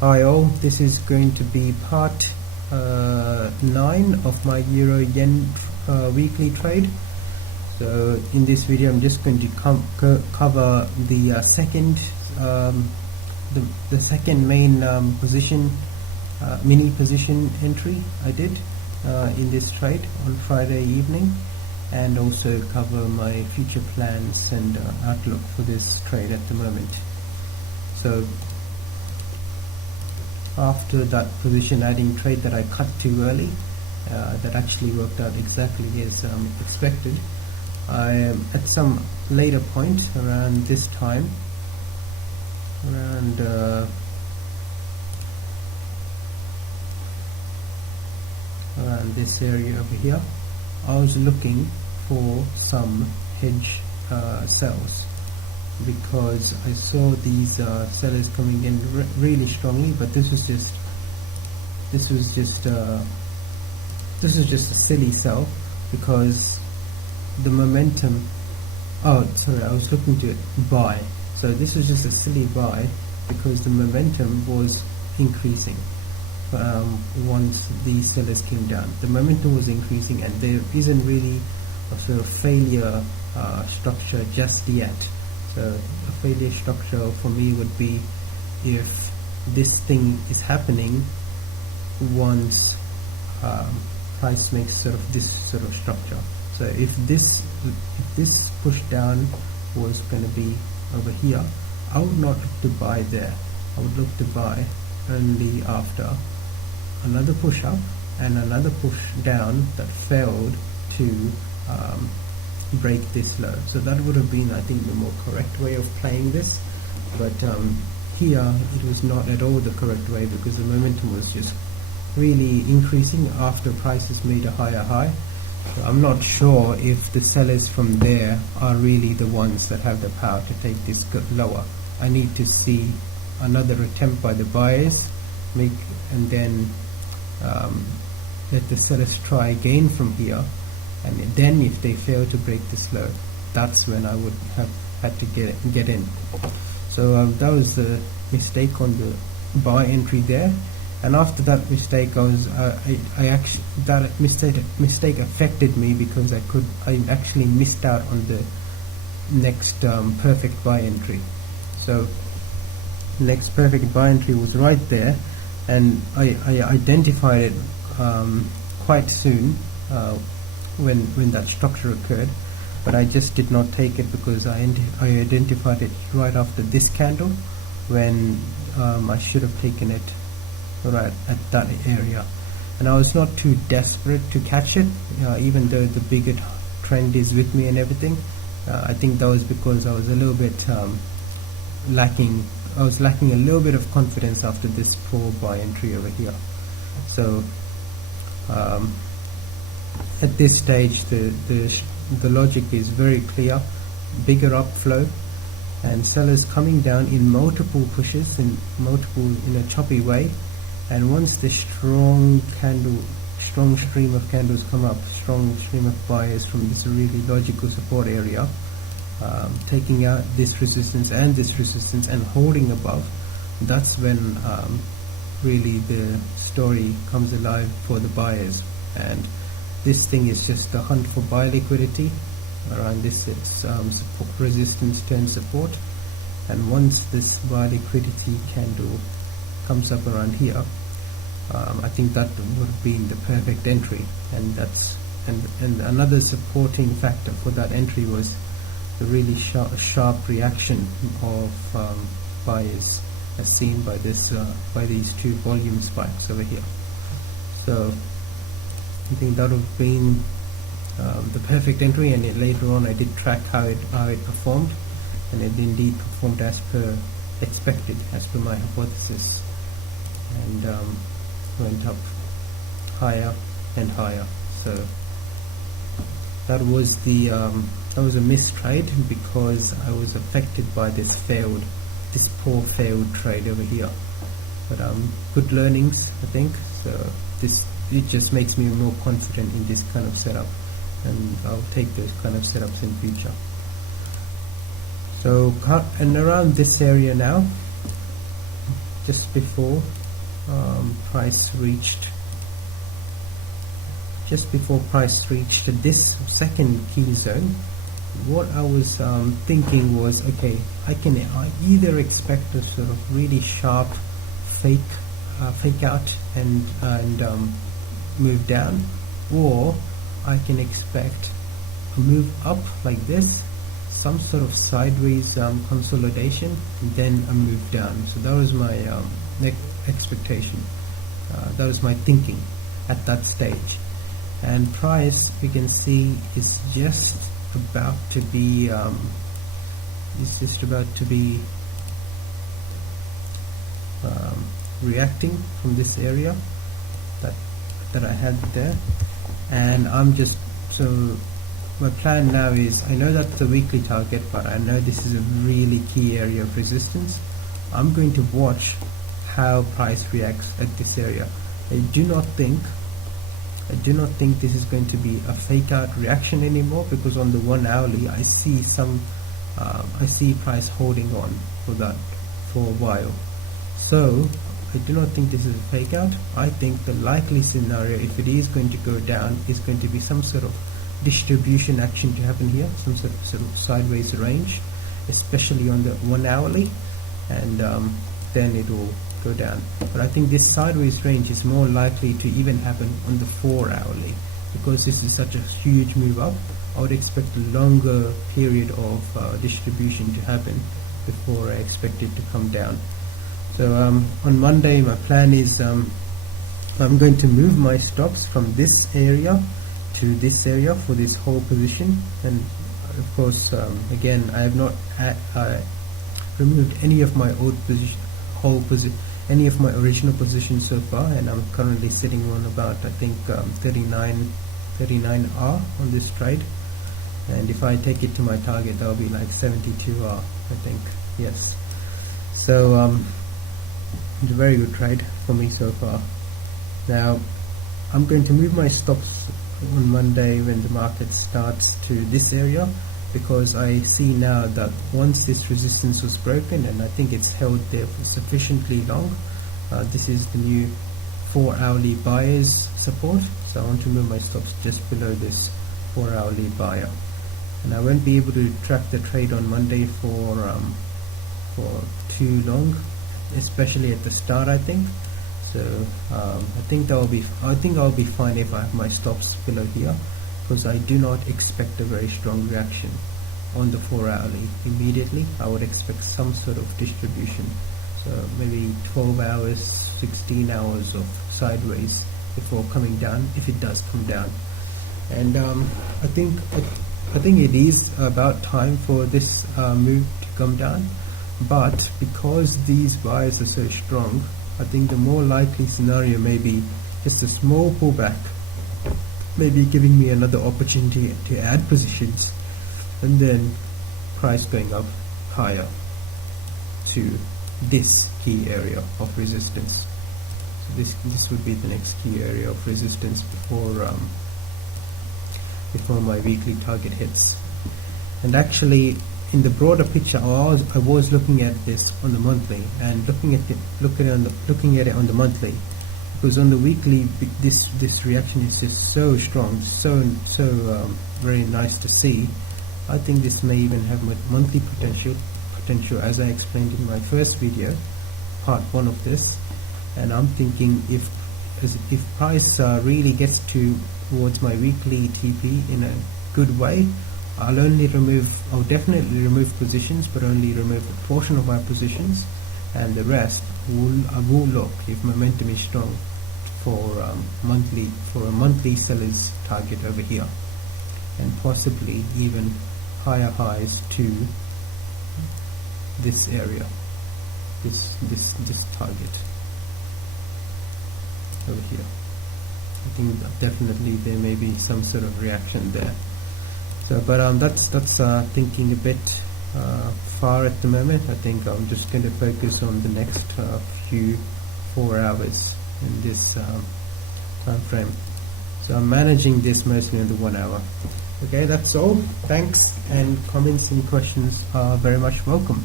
Hi all, this is going to be part 9 of my Euro Yen weekly trade. So in this video I'm just going to cover the second main position, mini position entry I did in this trade on Friday evening, and also cover my future plans and outlook for this trade at the moment. So after that position adding trade that I cut too early, that actually worked out exactly as expected, I am at some later point around this time, around this area over here, I was looking for some hedge sells, because I saw these sellers coming in really strongly, but this was just a silly sell, because the momentum, I was looking to buy, so this was just a silly buy because the momentum was increasing. Once these sellers came down, the momentum was increasing, and there isn't really a sort of failure structure just yet. So a failure structure for me would be if this thing is happening once price makes sort of this sort of structure. So if this push down was going to be over here, I would not look to buy there. I would look to buy only after another push up and another push down that failed to break this low. So that would have been, I think, the more correct way of playing this, but here it was not at all the correct way, because the momentum was just really increasing after prices made a higher high. So I'm not sure if the sellers from there are really the ones that have the power to take this lower. I need to see another attempt by the buyers, and then let the sellers try again from here, and then if they fail to break this low, that's when I would have had to get in. So that was the mistake on the buy entry there, and after that mistake, that mistake affected me, because I actually missed out on the next perfect buy entry. So next perfect buy entry was right there, and I identified it quite soon when that structure occurred, but I just did not take it because I identified it right after this candle, when I should have taken it right at that area. And I was not too desperate to catch it, even though the bigger trend is with me and everything. I think that was because I was a little bit lacking a little bit of confidence after this poor buy entry over here. So at this stage the logic is very clear: bigger upflow and sellers coming down in multiple pushes, in a choppy way, and once the strong stream of candles come up, strong stream of buyers from this really logical support area, taking out this resistance and holding above, that's when really the story comes alive for the buyers. And this thing is just a hunt for buy liquidity around this support, resistance turn support, and once this buy liquidity candle comes up around here, I think that would have been the perfect entry. And and another supporting factor for that entry was the really sharp reaction of buyers, as seen by these two volume spikes over here. So I think that would have been the perfect entry, and later on I did track how it performed, and it indeed performed as per expected, as per my hypothesis, and went up higher and higher. So that was a missed trade, because I was affected by this poor failed trade over here. But good learnings, I think. So it just makes me more confident in this kind of setup, and I'll take those kind of setups in future. So, and around this area now, just before price reached this second key zone. What I was thinking was, okay, I either expect a sort of really sharp fake out and move down, or I can expect a move up like this, some sort of sideways consolidation, and then a move down. So that was my expectation. That was my thinking at that stage. And price, we can see, is just about to be reacting from this area that I had there, and so my plan now is, I know that's the weekly target, but I know this is a really key area of resistance. I'm going to watch how price reacts at this area. I do not think this is going to be a fake out reaction anymore, because on the 1 hourly I see price holding on for a while. So I do not think this is a fake out. I think the likely scenario, if it is going to go down, is going to be some sort of distribution action to happen here, some sort of sideways range, especially on the 1 hourly, and then it will go down. But I think this sideways range is more likely to even happen on the 4 hourly, because this is such a huge move up. I would expect a longer period of distribution to happen before I expect it to come down. So on Monday, my plan is I'm going to move my stops from this area to this area for this whole position. And of course, again, I have not removed any of my old position, any of my original positions so far, and I'm currently sitting on about, I think, 39R on this trade. And if I take it to my target, that'll be like 72R, I think. Yes. So it's a very good trade for me so far. Now I'm going to move my stops on Monday when the market starts to this area, because I see now that once this resistance was broken, and I think it's held there for sufficiently long, this is the new 4 hourly buyer's support. So I want to move my stops just below this 4 hourly buyer, and I won't be able to track the trade on Monday for too long, especially at the start, I think. So I think I'll be fine if I have my stops below here, because I do not expect a very strong reaction on the 4 hourly immediately. I would expect some sort of distribution, so maybe 12 hours, 16 hours of sideways before coming down, if it does come down. And I think it is about time for this move to come down. But because these buyers are so strong, I think the more likely scenario may be just a small pullback, maybe giving me another opportunity to add positions, and then price going up higher to this key area of resistance. So this would be the next key area of resistance before my weekly target hits. And actually, in the broader picture, I was looking at this on the monthly, and looking at it on the monthly, because on the weekly this reaction is just so strong, so very nice to see. I think this may even have monthly potential, as I explained in my first video, part 1 of this. And I'm thinking if price really gets towards my weekly TP in a good way, I'll definitely remove positions, but only remove a portion of my positions, and the rest I will look, if momentum is strong, for a monthly seller's target over here, and possibly even higher highs to this area, this target over here. I think definitely there may be some sort of reaction there. So, but that's thinking a bit far at the moment. I think I'm just going to focus on the next few 4 hours in this time frame. So I'm managing this mostly on the 1 hour. Okay, that's all. Thanks, and comments and questions are very much welcome.